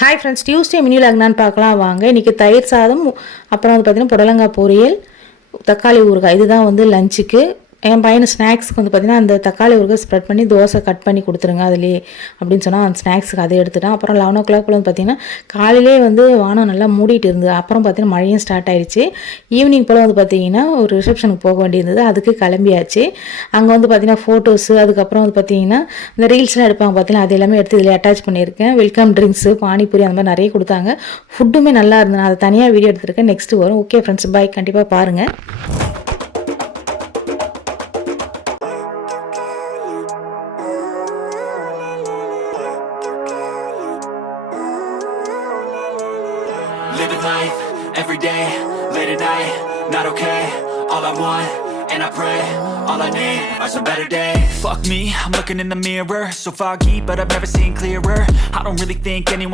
Hi friends, Tuesday மெனுவில் என்னன்னு பார்க்கலாம் வாங்க. இன்றைக்கி தயிர் சாதம், அப்புறம் வந்து பார்த்திங்கன்னா புடலங்காய் பொரியல், தக்காளி ஊறுகாய். இதுதான் வந்து லஞ்சுக்கு. என் பையனு ஸ்நாக்ஸுக்கு வந்து பார்த்திங்கன்னா அந்த தக்காளி ஊறுகாய் ஸ்ப்ரெட் பண்ணி தோசை கட் பண்ணி கொடுத்துருங்க அதிலே அப்படின்னு சொன்னால் அந்த ஸ்நாக்ஸுக்கு அதை எடுத்துட்டான். அப்புறம் 11 o'clock போல் வந்து பார்த்திங்கன்னா காலையிலே வந்து வானம் நல்லா மூடிட்டு இருந்தது. அப்புறம் பார்த்திங்கன்னா மழையும் ஸ்டார்ட் ஆயிடுச்சு. ஈவினிங் போல் வந்து பார்த்திங்கன்னா ஒரு ரிசப்ஷனுக்கு போக வேண்டியிருந்தது. அதுக்கு கிளம்பியாச்சு. அங்கே வந்து பார்த்திங்கன்னா ஃபோட்டோஸு, அதுக்கப்புறம் வந்து பார்த்திங்கன்னா இந்த ரீல்ஸ்லாம் எடுப்பாங்க பார்த்திங்கன்னா அது எல்லாமே எடுத்து இதில் அட்டாச் பண்ணியிருக்கேன். வெல்கம் ட்ரிங்க்ஸு, பானிபூரி அந்த மாதிரி நிறைய கொடுத்தாங்க. ஃபுட்டுமே நல்லா இருந்தது. நான் அதை தனியாக வீடியோ எடுத்துருக்கேன். நெக்ஸ்ட்டு வரும். ஓகே ஃப்ரெண்ட்ஸ், பாய். கண்டிப்பாக பாருங்கள். Living life, every day, late at night, not okay. All I want, and I pray, all I need are some better days. Fuck me, I'm looking in the mirror, so foggy, but I've never seen clearer. I don't really think anyone